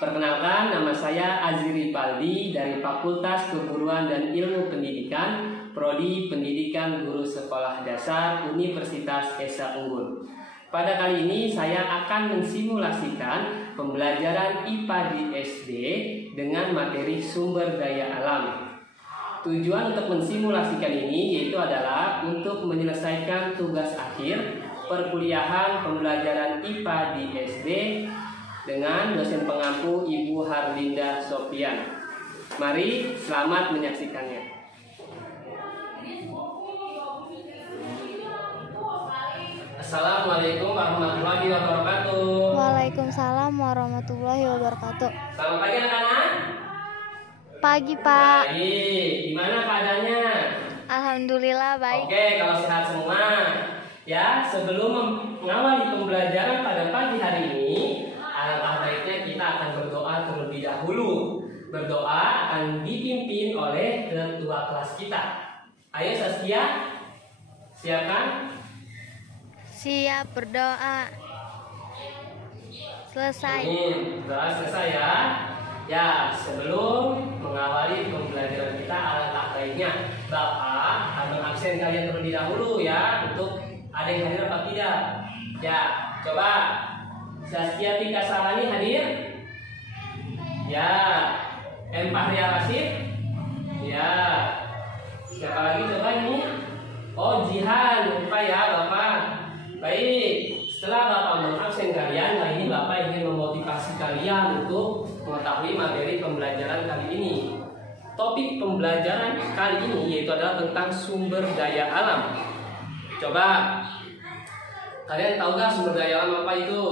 Perkenalkan, nama saya Azri Paldi dari Fakultas Keguruan dan Ilmu Pendidikan, Prodi Pendidikan Guru Sekolah Dasar Universitas Esa Unggul. Pada kali ini saya akan mensimulasikan pembelajaran IPA di SD dengan materi sumber daya alam. Tujuan untuk mensimulasikan ini yaitu adalah untuk menyelesaikan tugas akhir perkuliahan pembelajaran IPA di SD dengan dosen pengampu Ibu Harlinda Sofian. Mari selamat menyaksikannya. Assalamualaikum warahmatullahi wabarakatuh. Waalaikumsalam warahmatullahi wabarakatuh. Selamat pagi anak-anak. Pagi, Pak. Baik, gimana keadaannya? Alhamdulillah baik. Oke, kalau sehat semua. Ya, sebelum mengawali pembelajaran pada pagi hari ini, alangkah baiknya kita akan berdoa terlebih dahulu. Berdoa akan dipimpin oleh ketua kelas kita. Ayo Saskia, siapkan. Siap berdoa. Selesai. Doa selesai ya. Ya, sebelum mengawali pembelajaran kita, alangkah baiknya Bapak akan mengabsen kalian terlebih dahulu ya, untuk ada yang hadir apa tidak. Ya, coba Saskia Tika Salani hadir. Ya, M. Fahrial Rasid. Ya, siapa lagi coba ini? Oh, Jihan, lupa ya Bapak. Baik, setelah Bapak mengabsen kalian, nah ini Bapak ingin memotivasi kalian untuk mengetahui materi pembelajaran kali ini. Topik pembelajaran kali ini yaitu adalah tentang sumber daya alam. Coba kalian tahu gak sumber daya alam apa itu?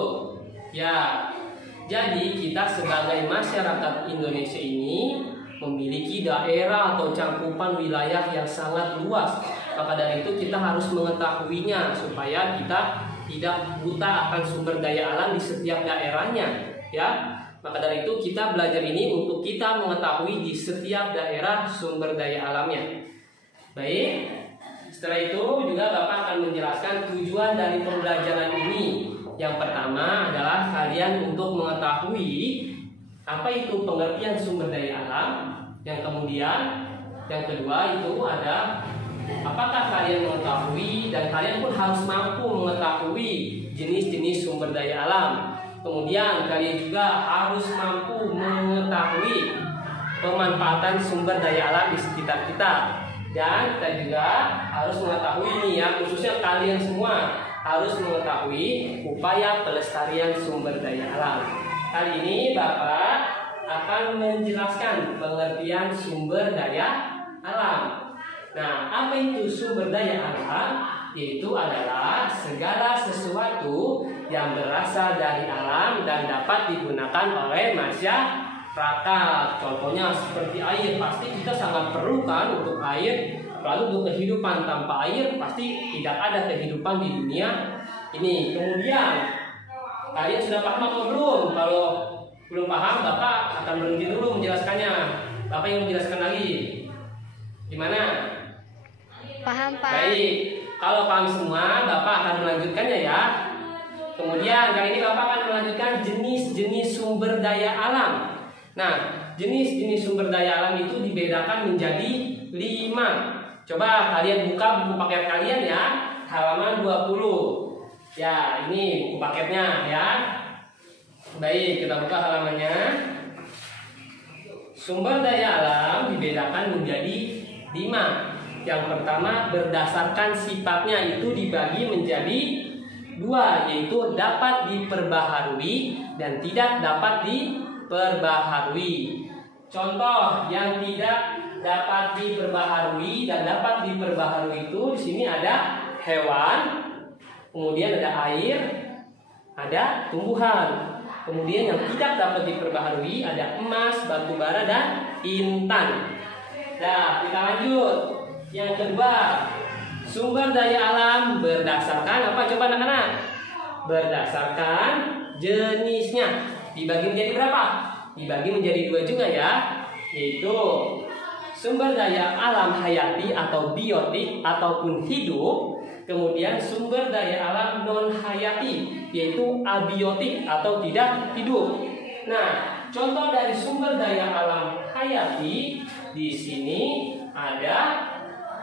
Ya, jadi kita sebagai masyarakat Indonesia ini memiliki daerah atau cakupan wilayah yang sangat luas. Maka dari itu kita harus mengetahuinya supaya kita tidak buta akan sumber daya alam di setiap daerahnya, ya. Maka dari itu kita belajar ini untuk kita mengetahui di setiap daerah sumber daya alamnya. Baik, setelah itu juga Bapak akan menjelaskan tujuan dari pembelajaran ini. Yang pertama adalah kalian untuk mengetahui apa itu pengertian sumber daya alam. Yang kemudian, yang kedua itu ada apakah kalian mengetahui dan kalian pun harus mampu mengetahui jenis-jenis sumber daya alam. Kemudian kalian juga harus mampu mengetahui pemanfaatan sumber daya alam di sekitar kita. Dan kita juga harus mengetahui ini ya, khususnya kalian semua harus mengetahui upaya pelestarian sumber daya alam. Kali ini Bapak akan menjelaskan pengertian sumber daya alam. Nah, apa itu sumber daya alam? Yaitu adalah segala sesuatu yang berasal dari alam dan dapat digunakan oleh masyarakat. Contohnya seperti air, pasti kita sangat perlu kan untuk air. Lalu untuk kehidupan, tanpa air pasti tidak ada kehidupan di dunia ini. Kemudian kalian sudah paham atau belum? Kalau belum paham, Bapak akan berhenti dulu menjelaskannya. Bapak yang menjelaskan lagi. Gimana? Paham, Pak. Baik, kalau paham semua, Bapak akan melanjutkannya ya. Kemudian kali ini Bapak akan melanjutkan jenis-jenis sumber daya alam. Nah, jenis-jenis sumber daya alam itu dibedakan menjadi 5. Coba kalian buka buku paket kalian ya, halaman 20. Ya, ini buku paketnya ya. Baik, kita buka halamannya. Sumber daya alam dibedakan menjadi 5. Yang pertama, berdasarkan sifatnya itu dibagi menjadi 2, yaitu dapat diperbaharui dan tidak dapat diperbaharui. Contoh yang tidak dapat diperbaharui dan dapat diperbaharui itu di sini ada hewan, kemudian ada air, ada tumbuhan. Kemudian yang tidak dapat diperbaharui ada emas, batu bara dan intan. Nah, kita lanjut. Yang kedua, sumber daya alam berdasarkan apa? Coba anak-anak. Berdasarkan jenisnya. Dibagi menjadi berapa? Dibagi menjadi 2 juga ya. Yaitu sumber daya alam hayati atau biotik ataupun hidup. Kemudian sumber daya alam non hayati yaitu abiotik atau tidak hidup. Nah, contoh dari sumber daya alam hayati di sini ada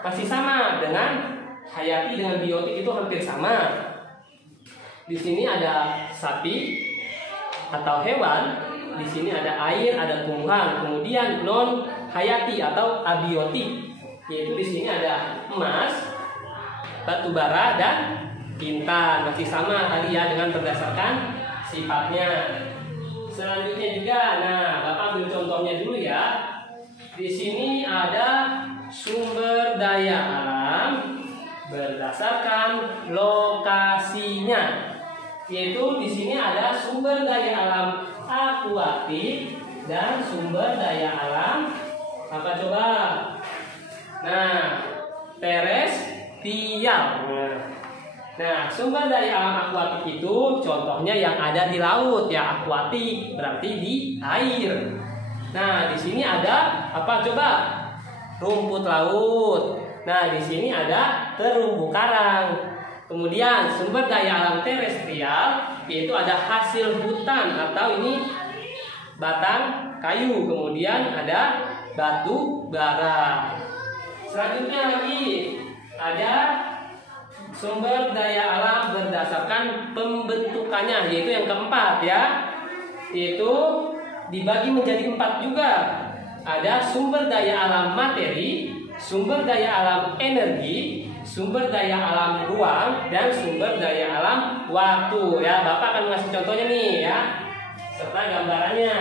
masih sama dengan hayati dengan biotik itu hampir sama. Di sini ada sapi atau hewan, di sini ada air, ada tumbuhan. Kemudian non hayati atau abiotik, yaitu di sini ada emas, batu bara dan intan. Masih sama tadi ya dengan berdasarkan sifatnya. Selanjutnya juga, nah Bapak ambil contohnya dulu ya. Di sini ada sumber daya alam berdasarkan lokasinya, yaitu di sini ada sumber daya alam akuatik dan sumber daya alam apa coba? Nah, terrestrial. Nah, sumber daya alam akuatik itu contohnya yang ada di laut ya, akuatik berarti di air. Nah, di sini ada apa coba? Rumput laut. Nah, di sini ada terumbu karang. Kemudian sumber daya alam terestrial yaitu ada hasil hutan atau ini batang kayu. Kemudian ada batu bara. Selanjutnya lagi ada sumber daya alam berdasarkan pembentukannya, yaitu yang keempat ya, yaitu dibagi menjadi 4 juga. Ada sumber daya alam materi, sumber daya alam energi, sumber daya alam ruang, dan sumber daya alam waktu ya. Bapak akan ngasih contohnya nih ya, serta gambarannya.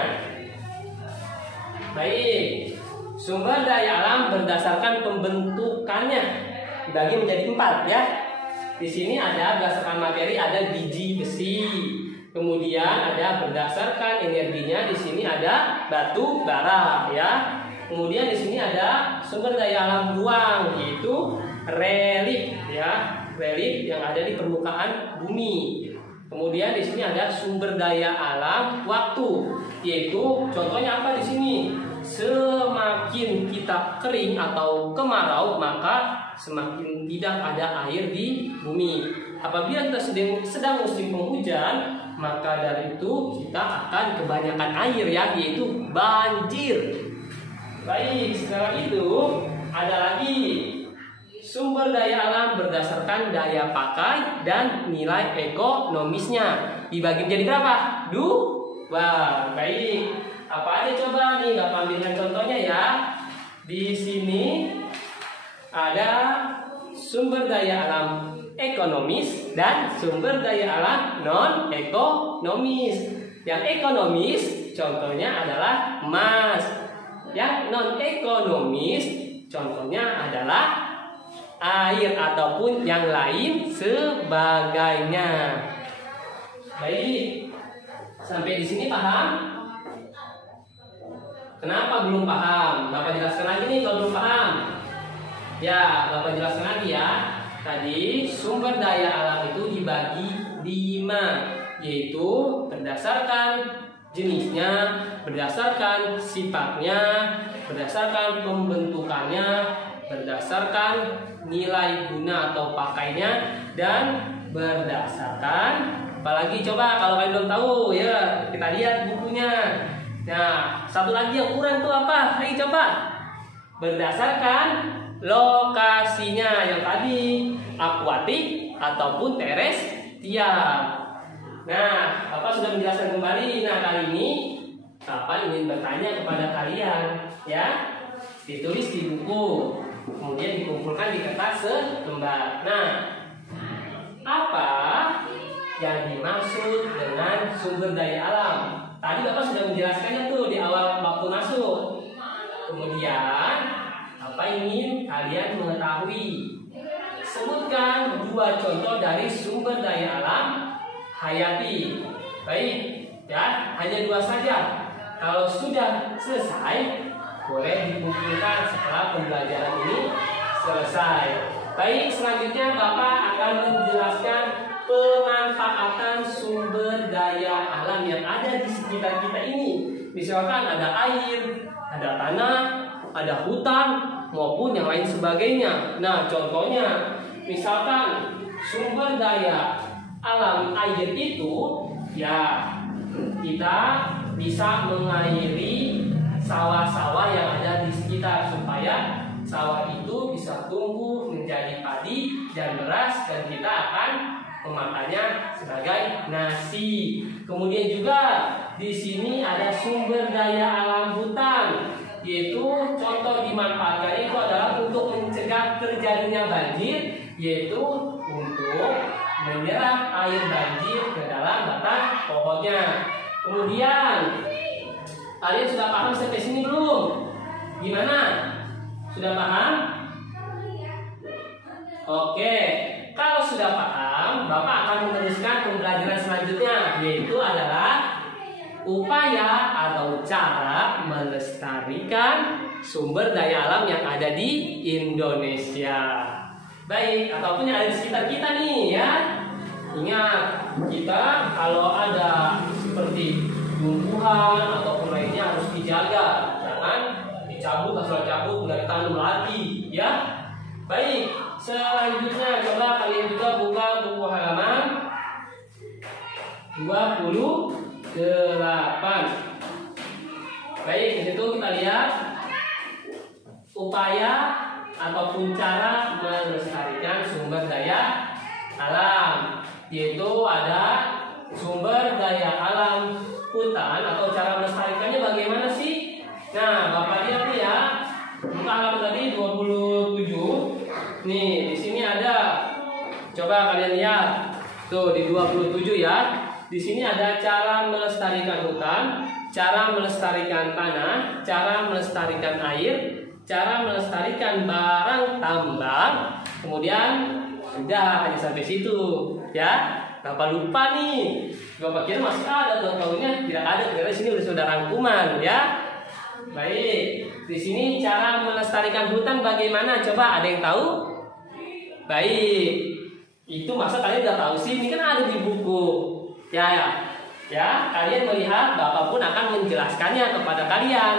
Baik, sumber daya alam berdasarkan pembentukannya dibagi menjadi 4 ya. Di sini ada berdasarkan materi, ada biji besi. Kemudian ada berdasarkan energinya, di sini ada batu bara ya. Kemudian di sini ada sumber daya alam ruang, yaitu relief ya, relief yang ada di permukaan bumi. Kemudian di sini ada sumber daya alam waktu, yaitu contohnya apa di sini? Semakin kita kering atau kemarau, maka semakin tidak ada air di bumi. Apabila kita sedang musim penghujan, maka dari itu kita akan kebanyakan air ya, yaitu banjir. Baik, sekarang itu ada lagi sumber daya alam berdasarkan daya pakai dan nilai ekonomisnya. Dibagi menjadi berapa? 2. Baik. Apa aja coba nih, Bapak ambilkan contohnya ya. Di sini ada sumber daya alam ekonomis dan sumber daya alam non ekonomis. Yang ekonomis contohnya adalah emas. Yang non ekonomis contohnya adalah air ataupun yang lain sebagainya. Baik, sampai di sini paham? Kenapa belum paham? Bapak jelaskan lagi nih kalau belum paham. Ya, Bapak jelaskan lagi ya. Tadi sumber daya alam itu dibagi 5, yaitu berdasarkan jenisnya, berdasarkan sifatnya, berdasarkan pembentukannya, berdasarkan nilai guna atau pakainya, dan berdasarkan apalagi coba kalau kalian belum tahu ya, kita lihat bukunya. Nah, satu lagi yang kurang tuh apa? Ayo coba. Berdasarkan lokasinya, yang tadi akuatik ataupun terestrial. Nah, Bapak sudah menjelaskan kembali. Nah, kali ini Bapak ingin bertanya kepada kalian ya. Ditulis di buku, kemudian dikumpulkan di kertas selembar. Nah, apa yang dimaksud dengan sumber daya alam? Tadi Bapak sudah menjelaskannya tuh di awal waktu masuk. Kemudian Bapak ingin kalian mengetahui, sebutkan 2 contoh dari sumber daya alam hayati. Baik, ya, hanya 2 saja. Kalau sudah selesai, boleh dikumpulkan setelah pembelajaran ini selesai. Baik, selanjutnya Bapak akan menjelaskan pemanfaatan sumber daya alam yang ada di sekitar kita ini. Misalkan ada air, ada tanah, ada hutan, maupun yang lain sebagainya. Nah, contohnya, misalkan sumber daya alam air itu, ya kita bisa mengairi sawah-sawah yang ada di sekitar supaya sawah itu bisa tumbuh menjadi padi dan beras dan kita akan memakannya sebagai nasi. Kemudian juga di sini ada sumber daya alam hutan, yaitu contoh dimanfaatkannya itu adalah untuk mencegah terjadinya banjir, yaitu untuk menyerap air banjir ke dalam batang pohonnya. Kemudian kalian sudah paham sampai sini belum? Gimana? Sudah paham? Oke, kalau sudah paham, Bapak akan meneruskan pembelajaran selanjutnya, yaitu adalah upaya atau cara melestarikan sumber daya alam yang ada di Indonesia. Baik, ataupun yang ada di sekitar kita nih ya. Ingat, kita kalau ada seperti tumbuhan ataupun lainnya harus dijaga, jangan dicabut asal cabut nggak ditanam lagi ya. Baik, selanjutnya coba kalian juga buka buku halaman 28. Baik, di situ kita lihat upaya ataupun cara melestarikan sumber daya alam, yaitu ada sumber daya alam hutan atau cara melestarikannya bagaimana sih? Nah, Bapak lihat nih ya, buka halaman tadi 27. Nih, di sini ada. Coba kalian lihat. Tuh di 27 ya. Di sini ada cara melestarikan hutan, cara melestarikan tanah, cara melestarikan air, cara melestarikan barang tambang. Kemudian sudah hanya sampai situ ya. Bapak lupa nih. Bapak kira masih ada tahun-tahunnya, tidak ada. Ternyata di sini sudah rangkuman ya. Baik, di sini cara melestarikan hutan bagaimana? Coba ada yang tahu? Baik, itu masa kalian udah tahu sih? Ini kan ada di buku. Ya, kalian melihat, Bapak pun akan menjelaskannya kepada kalian.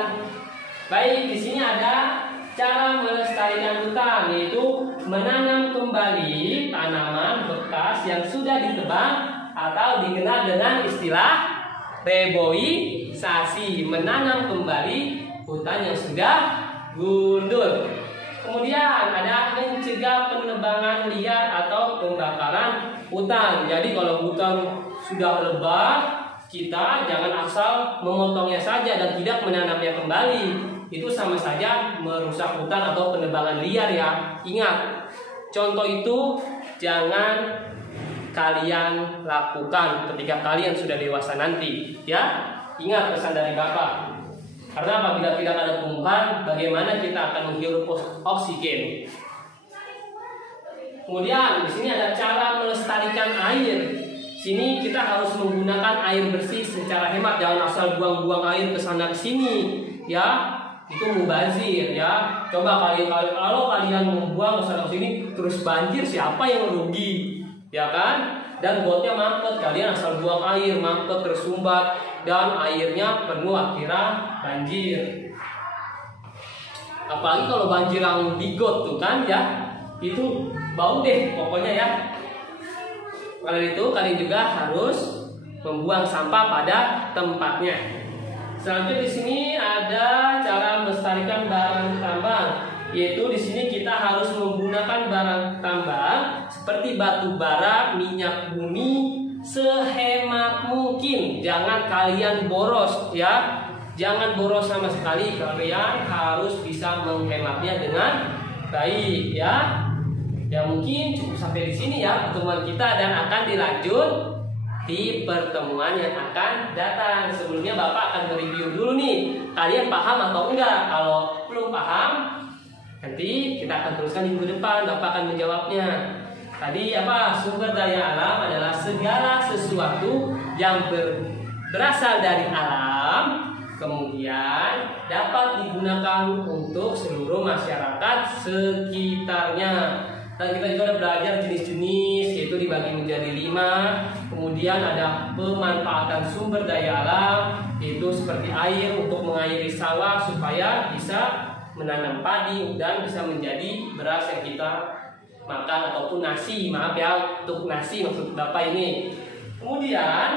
Baik, di sini ada cara melestarikan hutan, yaitu menanam kembali tanaman bekas yang sudah ditebang atau dikenal dengan istilah reboisasi, menanam kembali hutan yang sudah gundul. Kemudian ada mencegah penebangan liar atau pembakaran hutan. Jadi kalau hutan sudah lebat, kita jangan asal memotongnya saja dan tidak menanamnya kembali. Itu sama saja merusak hutan atau penebangan liar ya. Ingat, contoh itu jangan kalian lakukan ketika kalian sudah dewasa nanti ya. Ingat pesan dari Bapak. Karena apabila tidak ada tumbuhan, bagaimana kita akan menghirup oksigen? Kemudian di sini ada cara melestarikan air. Sini kita harus menggunakan air bersih secara hemat, jangan asal buang-buang air ke sana ke sini, ya. Itu mubazir, ya. Coba kalau kalian membuang ke sana ke sini terus banjir, siapa yang rugi? Ya kan? Dan botnya mampet, kalian asal buang air, mampet tersumbat dan airnya penuh akhirnya banjir. Apalagi kalau banjir yang di got tuh kan ya, itu bau deh pokoknya ya. Karena itu kalian juga harus membuang sampah pada tempatnya. Selanjutnya di sini ada cara melestarikan barang tambang, yaitu di sini kita harus menggunakan barang tambang seperti batu bara, minyak bumi sehemat mungkin. Jangan kalian boros ya. Jangan boros sama sekali. Kalian harus bisa menghematnya dengan baik ya. Ya mungkin cukup sampai di sini ya pertemuan kita, dan akan dilanjut di pertemuan yang akan datang. Sebelumnya Bapak akan mereview dulu nih, kalian paham atau enggak. Kalau belum paham, nanti kita akan teruskan di minggu depan. Bapak akan menjawabnya. Tadi apa? Sumber daya alam adalah segala sesuatu yang berasal dari alam, kemudian dapat digunakan untuk seluruh masyarakat sekitarnya. Dan kita juga ada belajar jenis-jenis, yaitu dibagi menjadi 5. Kemudian ada pemanfaatan sumber daya alam, yaitu seperti air untuk mengairi sawah supaya bisa menanam padi dan bisa menjadi beras yang kita makan ataupun nasi. Maaf ya, untuk nasi maksud Bapak ini. Kemudian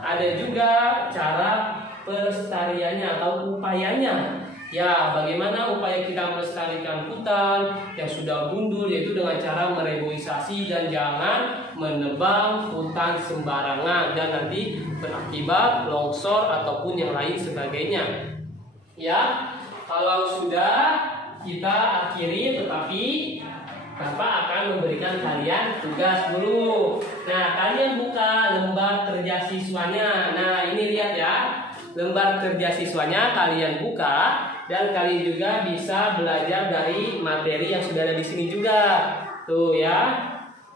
ada juga cara pelestariannya atau upayanya. Ya, bagaimana upaya kita melestarikan hutan yang sudah gundul, yaitu dengan cara mereboisasi dan jangan menebang hutan sembarangan dan nanti berakibat longsor ataupun yang lain sebagainya. Ya, kalau sudah kita akhiri, tetapi Bapak akan memberikan kalian tugas dulu. Nah, kalian buka lembar kerja siswanya. Nah, ini lihat ya, lembar kerja siswanya kalian buka. Dan kalian juga bisa belajar dari materi yang sudah ada di sini juga. Tuh ya,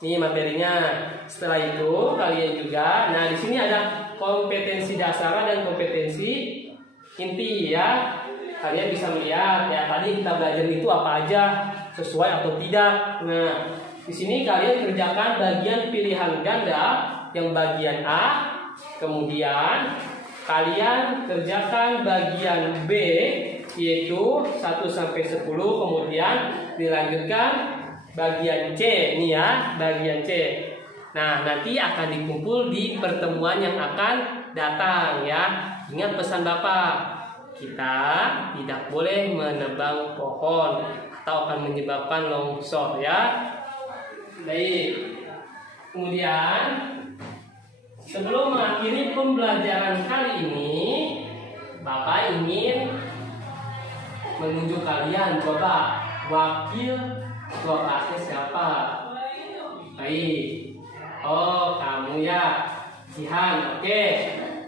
ini materinya. Setelah itu kalian juga, nah di sini ada kompetensi dasar dan kompetensi inti ya. Kalian bisa melihat ya, tadi kita belajar itu apa aja, sesuai atau tidak. Nah, di sini kalian kerjakan bagian pilihan ganda yang bagian A, kemudian kalian kerjakan bagian B yaitu 1 sampai 10, kemudian dilanjutkan bagian C nih ya, bagian C. Nah, nanti akan dikumpul di pertemuan yang akan datang ya. Ingat pesan Bapak, kita tidak boleh menebang pohon atau akan menyebabkan longsor ya. Baik. Kemudian sebelum mengakhiri pembelajaran kali ini, Bapak ingin menunjuk kalian, coba wakil ketua kelasnya siapa? Baik. Oh, kamu ya, Jihan. Oke.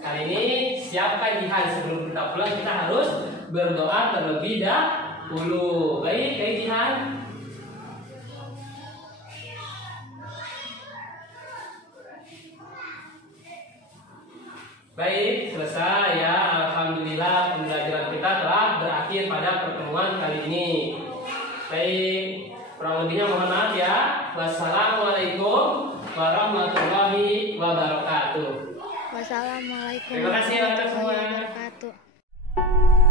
Kali ini siapkan Jihan. Sebelum kita pulang kita harus berdoa terlebih dahulu. Baik, Jihan. Baik, selesai ya. Alhamdulillah pembelajaran kita telah berakhir pada pertemuan kali ini. Baik, kurang lebihnya mohon maaf ya. Wassalamualaikum warahmatullahi wabarakatuh. Wassalamualaikum Terima kasih ya, warahmatullahi semua. wabarakatuh.